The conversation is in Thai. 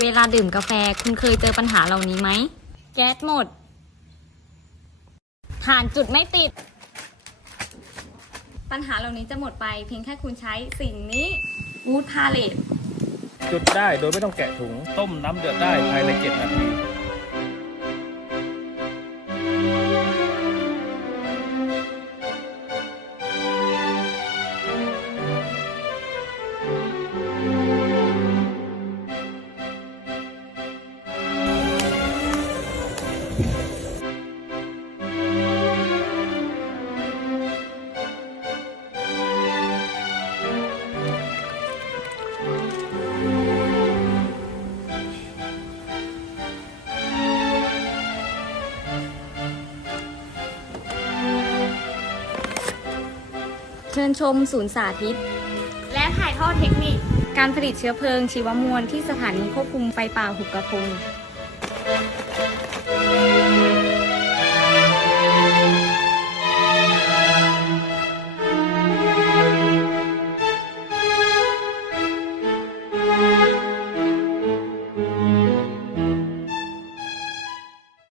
เวลาดื่มกาแฟคุณเคยเจอปัญหาเหล่านี้ไหม แก๊สหมด ผ่านจุดไม่ติด ปัญหาเหล่านี้จะหมดไปเพียงแค่คุณใช้สิ่งนี้วูดพาเลตจุดได้โดยไม่ต้องแกะถุง ต้มน้ำเดือดได้ภายใน7นาที เชิญชมศูนย์สาธิต และถ่ายทอดเทคนิค การผลิตเชื้อเพลิงชีวมวลที่สถานีควบคุมไฟป่าหุบกระพง